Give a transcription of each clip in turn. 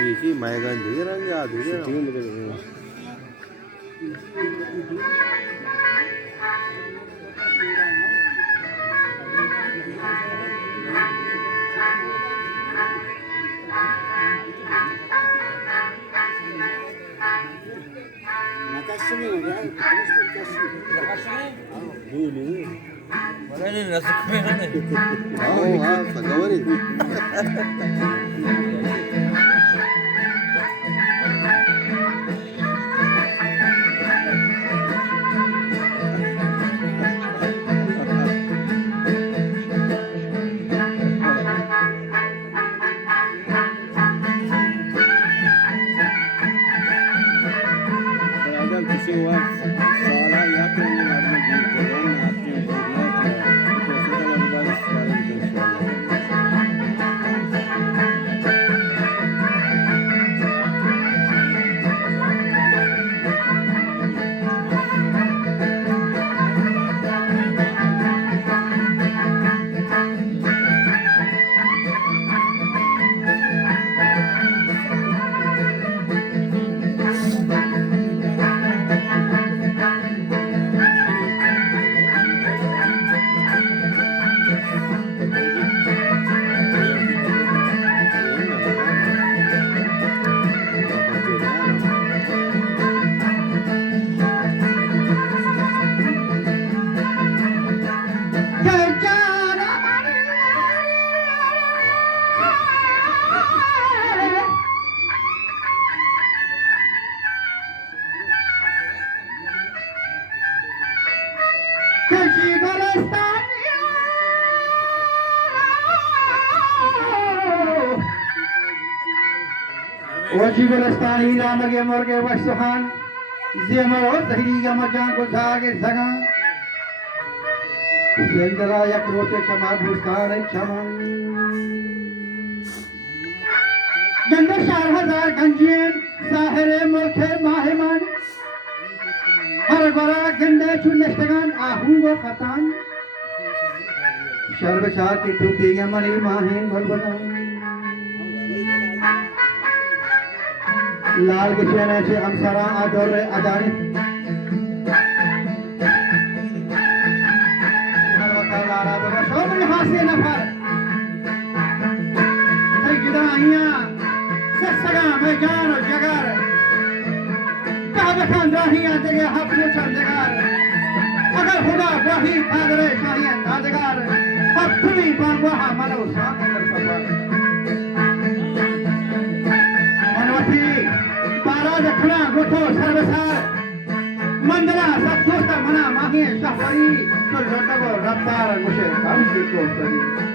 이 마이가 느끼는 게 아니라 지금 보자. Wala na, nasa kamera na eh. Oo, pagawa rin. अगर किसी वक्त साला या तो ये मारने की जगह में आपके बोलना था तो सदा लंबा सवाल इंशाल्लाह وجيب الاسطاني لا مجي مرجي وشسخان زيمر وزهرية مجان كزاق الزغان سيندلا يكروت شما بوستان الشمان جنگ شار ہزار گنجین ساحر ملک ماہمان ہر برا گندے چونشتگان آہو و خطان شرب شار کی ٹوکی منی ماہین بلبلان लाल के चेहरे से अमसरा आदर अदानी हर वक्त लारा दो शोभ हासिल नफर कई किधर आइया ससगा में जान और जगार कहाँ बखान राहिया जगह हक मुछन जगार अगर खुदा वही खादरे शाहियन दादगार हक तुमी पान वहा मनो सामंदर सफर मनवती बारा दखना गोठो सर्वसार मंदला सब दोस्त मना मागे शहरी तो रटगो रफ्तार मुझे कम को सरी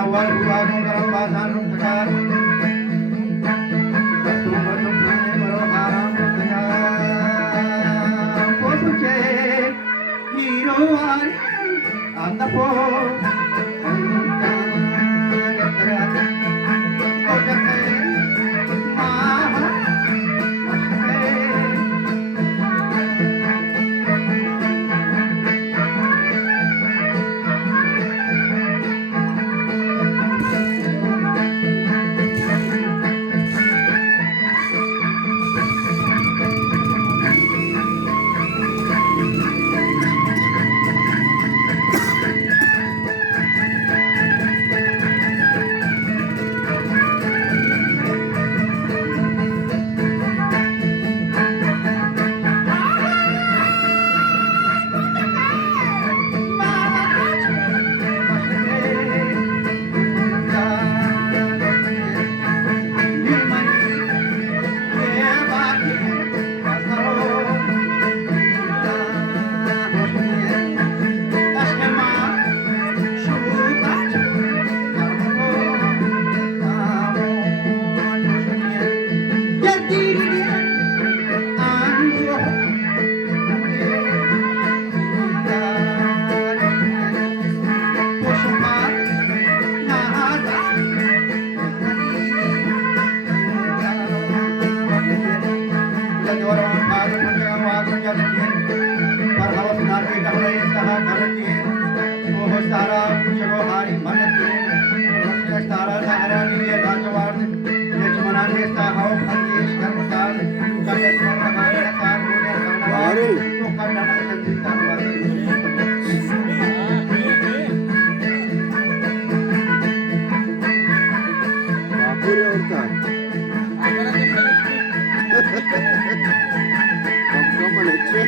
awal huwa no garam basan thakar Batum batum khane maro haram thaya Posuche hero ari atapo Bakuri orta. Kamu lecce.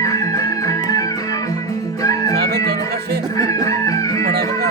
Sabe todo kashe. Bada bada.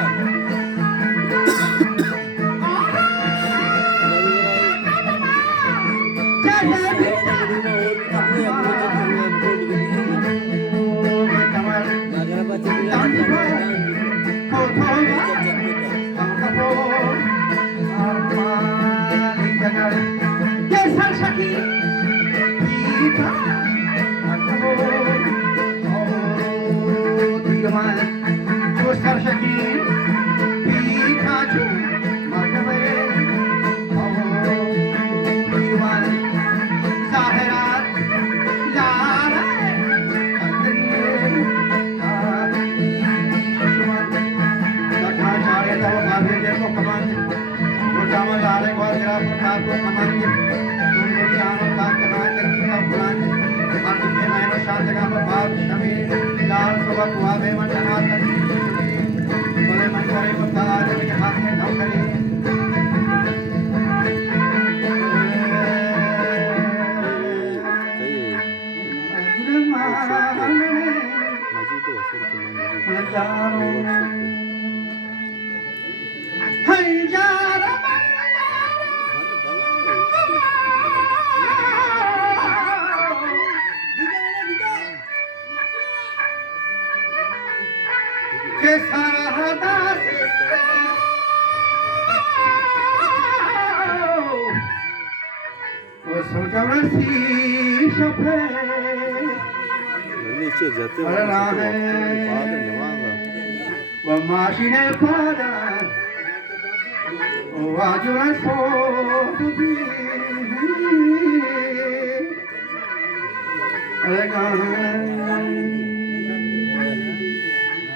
Lecce zaten. Bazen de valla. Machine pada wajura sobi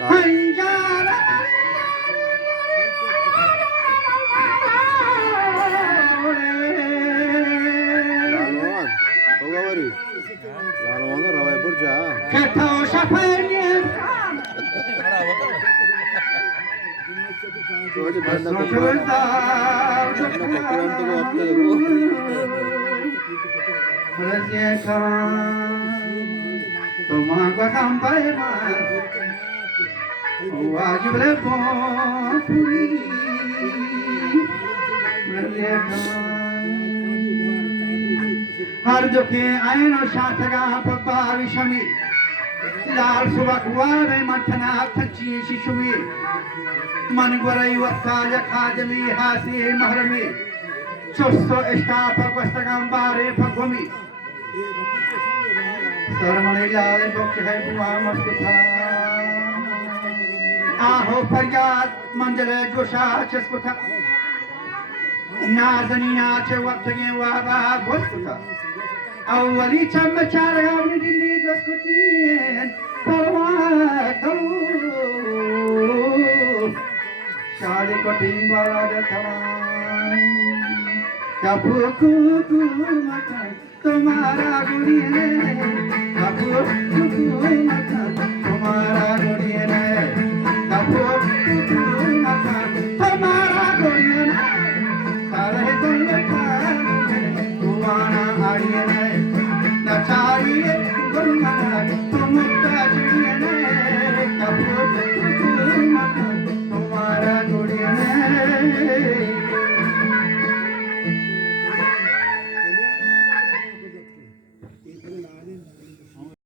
Hanjara Lalwan. Oga bari. Lalwan rawai burja. Ketho shapanya Bada bada. Oje banda ko. Banda kokuran to ko apte ko. Tumago sampai mas wajib lepuri हर दुखे आयनो शाथगा पप्पा विषमी लाल सुबह हुआ वे मठना थची शिशुवी من gurai wakkaja khadmi hasi mahrami chosso estafa kostagam bare phagwami sarmani lal bokh hai bua mastutha aho faryad manjare josha cheskutha nazani nache waktage waba boskutha awali chamachar hamni dilli daskutin parwad Shali koti wala thaman kapu kuku mata tumhara guri hai kapu kuku mata tumhara